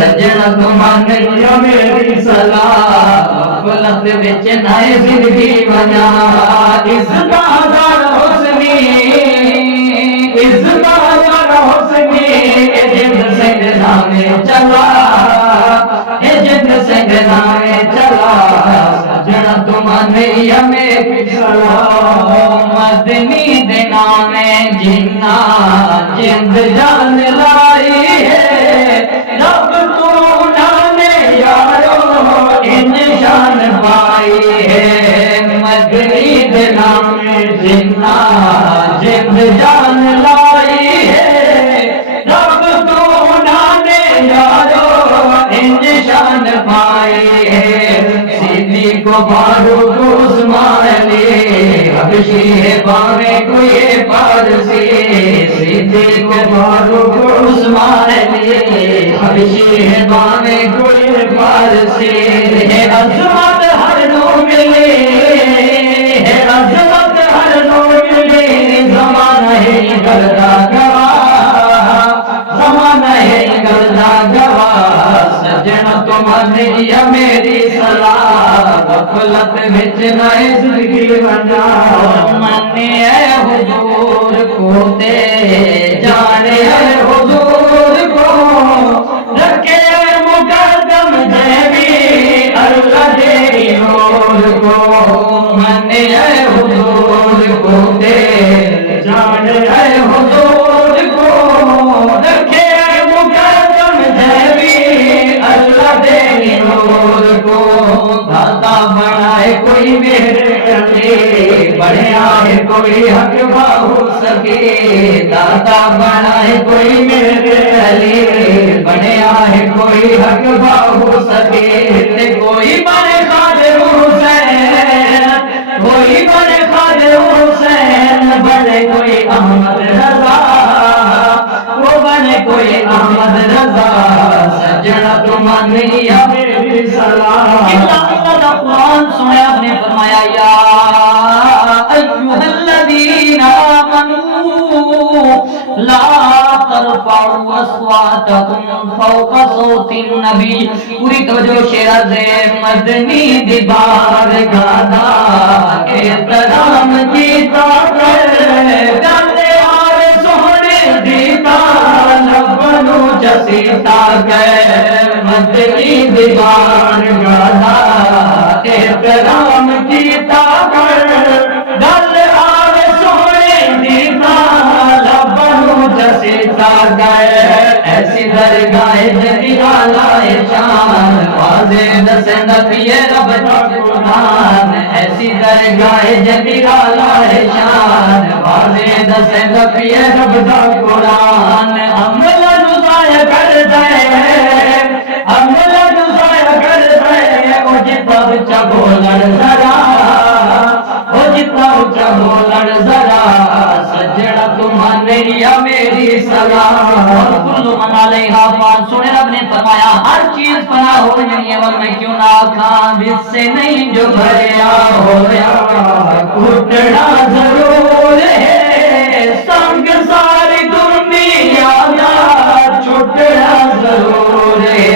سجنا تمہارے یا میری سلام غفلت وچ نئے زندگی بنا اس بازار حسنی اس بازار حسنی اے جند سنگ نامے چلا اے جند سنگ نامے چلا سجنا تمہارے یا میری سلام مدنی دے نامے جنہ جند جان لائی ہے رب تو نانے یارو انشان پائی ہے مدنی دے نامے جنہ جند جان لائی ہے رب تو نانے یارو انشان پائی ہے صدیق کو فاروق عثمانی حبشی ہے باویں کوئی پارسی صدیق فاروق عثمانی حبشی ہے باویں کوئی پارسی ہے عظمت ہر نو ملے ہے عظمت ہر نو ملے زمانہ ہے گردہ گواہ زمانہ ہے گردہ گواہ سجنا تمہارے یا میری سلام غفلت وچ نئے زندگی بنا منے اے حضور کو تے جانے اے حضور کو رکھے مقدم جیبی اللہ تیری نور کو منے اے حضور کو تے جانے اے حضور کو رکھے مقدم جیبی اللہ تیری نور کو داتا بنائے کوئی میرے علی بڑھیا ہے کوئی حق باہو سکے داتا بنائے کوئی میرے علی بڑھیا ہے کوئی حق باہو سکے کوئی بنے خادم حسین کوئی بنے خادم حسین بنے کوئی احمد رضا وہ بنے کوئی احمد رضا سجنا تمہارے یا میری سلام اللہ کا قرآن سنیا آپ نے فرمایا یا ایھا الذین آمنوا لا ترفعوا اصواتکم فوق صوت النبی پوری توجہ شیراز مدنی دی بارگاہ دا احترام کیتا کر گاندے آر سونے دیتا لبنو جسیتا کر مدنی دی بارگاہ دا احترام کیتا کر گل آر سونے دیتا لبنو جسیتا کر ایسی درگاہ جدی آلائے شان واضح دسن پیے رب کا قرآن ایسی درگاہ جدی آلائے شان واضح دسن پیے رب کا قرآن عمل نزائے کر دے عمل نزائے کر دے او جتا بچہ بولن ذرا او جتا بچہ بولن ذرا سجڑا تمہارے یا میری سلام کل من علیہا فان سنے رب نے فرمایا ہر چیز فنا ہو جائے اور میں کیوں نہ کھاں جس سے نہیں جو بھریا ہویا کٹڑا ضرور ہے سنگ ساری دنیا دا چھٹڑا ضرور ہے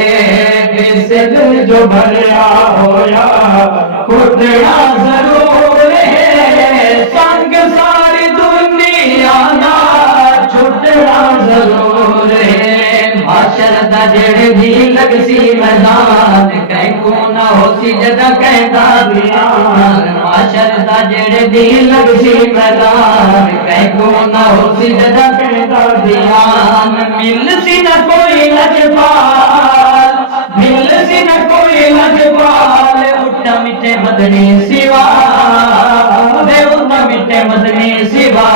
اس سے جو بھریا ہویا کٹڑا ضرور ہے سنگ ساری دنیا دا چھٹڑا ضرور ہے معاشر دا جڑ بھی لگ سی میدان کہیں کو نہ ہو سی جدا کہتا دیان معاشر دا جڑ بھی لگ سی میدان کہیں کو نہ ہو سی جدا کہتا دیان مل سی نہ کوئی لجپال مل سی نہ کوئی لجپال اٹھا مٹے مدنی سوا دے اٹھا مٹے مدنی سوا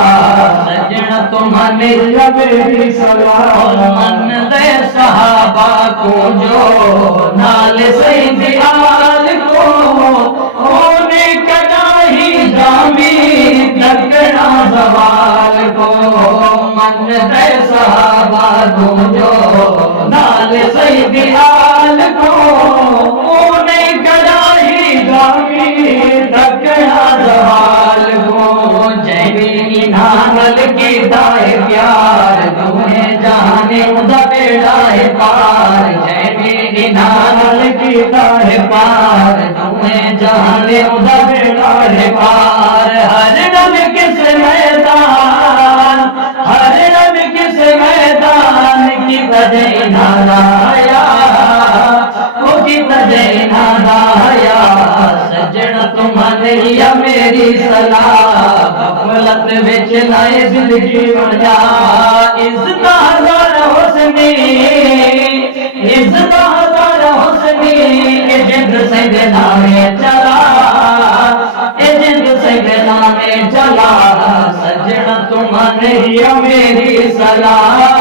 سجنا تمہارے یا میری سلام من دے صحابہ کو جو نال سید آل کو ہونے کڑاہی جامی تکڑا زوال کو من دے صحابہ کو جو نال سید آل کو ہونے کڑاہی جامی تکڑا زوال کو جیوی نانل کی دائے پیار تمہیں جانے دا بیڑا ہے پار جیوی کیتا ہے پار تمہیں جانے دا بیڑا ہے پار ہر دم کس میدان ہر دم کس میدان کی وجہ نارایا وہ کی وجہ نارایا سجن تمہارے یا میری صلاح غفلت وچ نئے زندگی بنا اس دا ہزار حسنی اس دا ہزار حسنی اے جند سنگ نامے چلا اے جند سنگ نامے چلا سجن تمہارے یا میری صلاح